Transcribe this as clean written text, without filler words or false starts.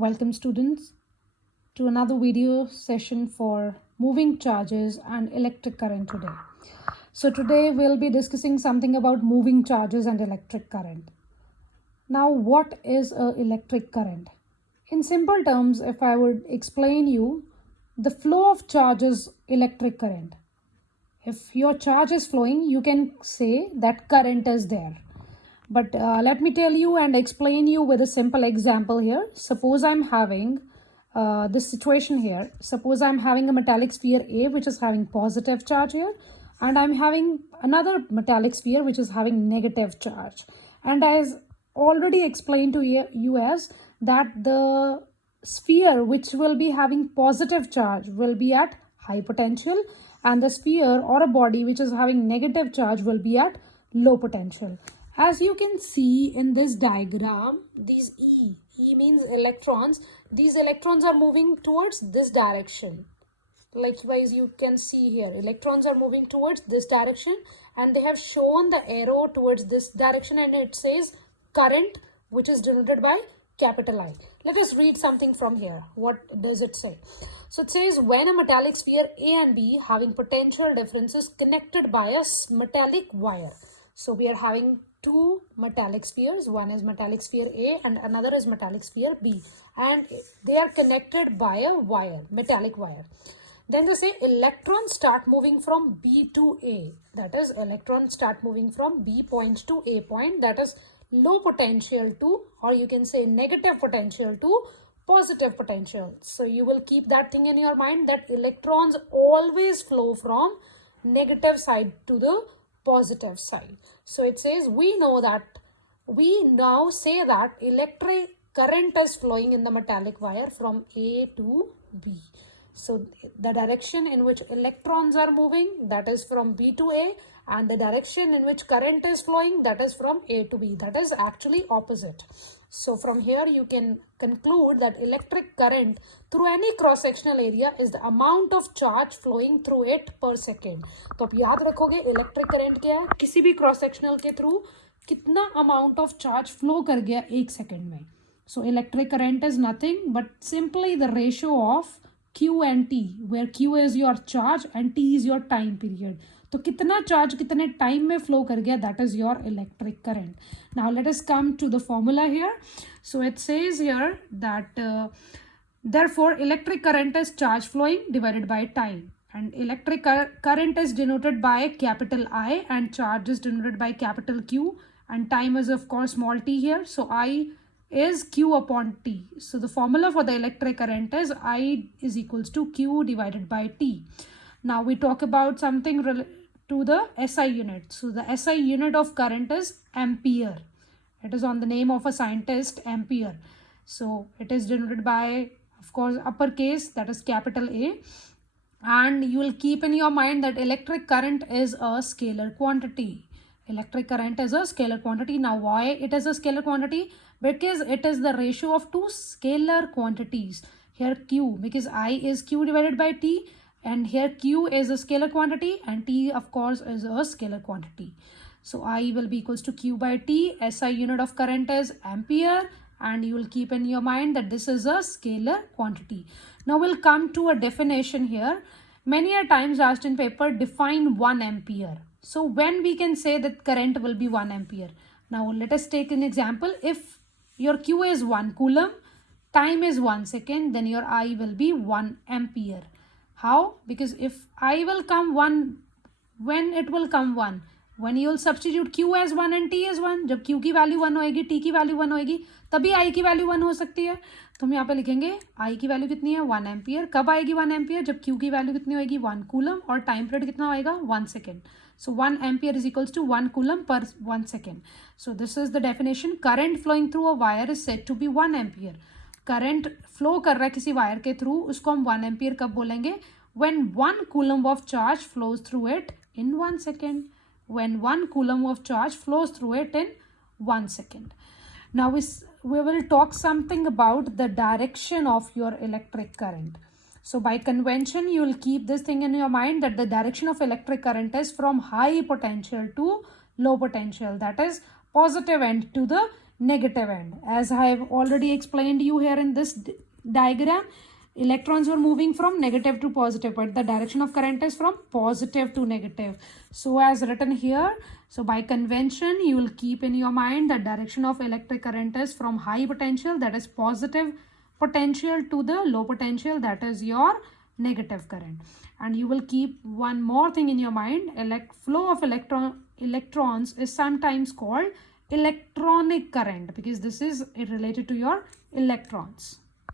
Welcome students to another video session for moving charges and electric current today. So today we'll be discussing something about moving charges and electric current. Now what is a electric current? In simple terms, if I would explain you, the flow of charge is electric current. If your charge is flowing, you can say that current is there. But let me tell you and explain you with a simple example here. Suppose I'm having this situation here. Suppose I'm having a metallic sphere A which is having positive charge here, and I'm having another metallic sphere which is having negative charge. And as already explained to you as that the sphere which will be having positive charge will be at high potential, and the sphere or a body which is having negative charge will be at low potential. As you can see in this diagram, these E means electrons. These electrons are moving towards this direction. Likewise, you can see here, electrons are moving towards this direction, and they have shown the arrow towards this direction, and it says current, which is denoted by capital I. Let us read something from here. What does it say? So it says, when a metallic sphere A and B having potential differences connected by a metallic wire. So we are having two metallic spheres. One is metallic sphere A and another is metallic sphere B, and they are connected by a wire, metallic wire. Then they say electrons start moving from B to A. That is, electrons start moving from B point to A point. That is low potential to, or you can say negative potential to positive potential. So you will keep that thing in your mind that electrons always flow from negative side to the positive side. So it says we now say that electric current is flowing in the metallic wire from A to B. So the direction in which electrons are moving, that is from B to A, and the direction in which current is flowing, that is from A to B. That is actually opposite. So from here you can conclude that electric current through any cross-sectional area is the amount of charge flowing through it per second. तो आप याद रखोगे electric current क्या है, किसी भी cross sectional के through कितना अमाउंट ऑफ चार्ज फ्लो कर गया एक सेकेंड में. So electric current is nothing but simply the ratio of Q and T, where Q is your charge and T is your time period. तो कितना charge कितने time में flow कर गया, that is your electric current. Now let us come to the formula here. So it says here that therefore electric current is charge flowing divided by time, and electric current is denoted by capital I and charge is denoted by capital Q, and time is of course small t here. So I is Q upon T. So the formula for the electric current is I is equals to Q divided by T. Now we talk about something to the SI unit. So the SI unit of current is ampere. It is on the name of a scientist, Ampere. So it is denoted by, of course, uppercase, that is capital A. And you will keep in your mind that electric current is a scalar quantity. Electric current is a scalar quantity. Now why it is a scalar quantity? Because it is the ratio of two scalar quantities. Here Q, because I is Q divided by T, and here Q is a scalar quantity and T of course is a scalar quantity. So I will be equals to Q by T. SI unit of current is ampere, and you will keep in your mind that this is a scalar quantity. Now we'll come to a definition here. Many a times asked in paper, define 1 ampere. So when we can say that current will be 1 ampere. Now let us take an example. If your Q is 1 coulomb, time is 1 second, then your I will be 1 ampere. How? Because if I will come 1, when it will come 1? When you will substitute Q as 1 and T as 1. जब Q की value 1 होएगी, T की value 1 होएगी, तभी I की value 1 हो सकती है. तो हम यहाँ पे लिखेंगे I की वैल्यू कितनी है, 1 एम्पियर. कब आएगी 1 एम्पियर? जब Q की वैल्यू कितनी होएगी, 1 कूलम, और टाइम पीरियड कितना होएगा, 1 second. So 1 ampere is equals to 1 coulomb per 1 second. So this is the definition. Current flowing through a wire is said to be 1 ampere. Current flow कर रहा है किसी वायर के थ्रू, उसको हम 1 एम्पियर कब बोलेंगे? When 1 coulomb of charge flows through it in 1 second. When 1 coulomb of charge flows through it in 1 second. Now we will talk something about the direction of your electric current. So by convention, you will keep this thing in your mind that the direction of electric current is from high potential to low potential. That is positive end to the negative end. As I have already explained you here in this diagram, electrons were moving from negative to positive, but the direction of current is from positive to negative. So as written here, so by convention, you will keep in your mind the direction of electric current is from high potential, that is positive potential, to the low potential, that is your negative current. And you will keep one more thing in your mind, flow of electrons is sometimes called electronic current, because this is related to your electrons.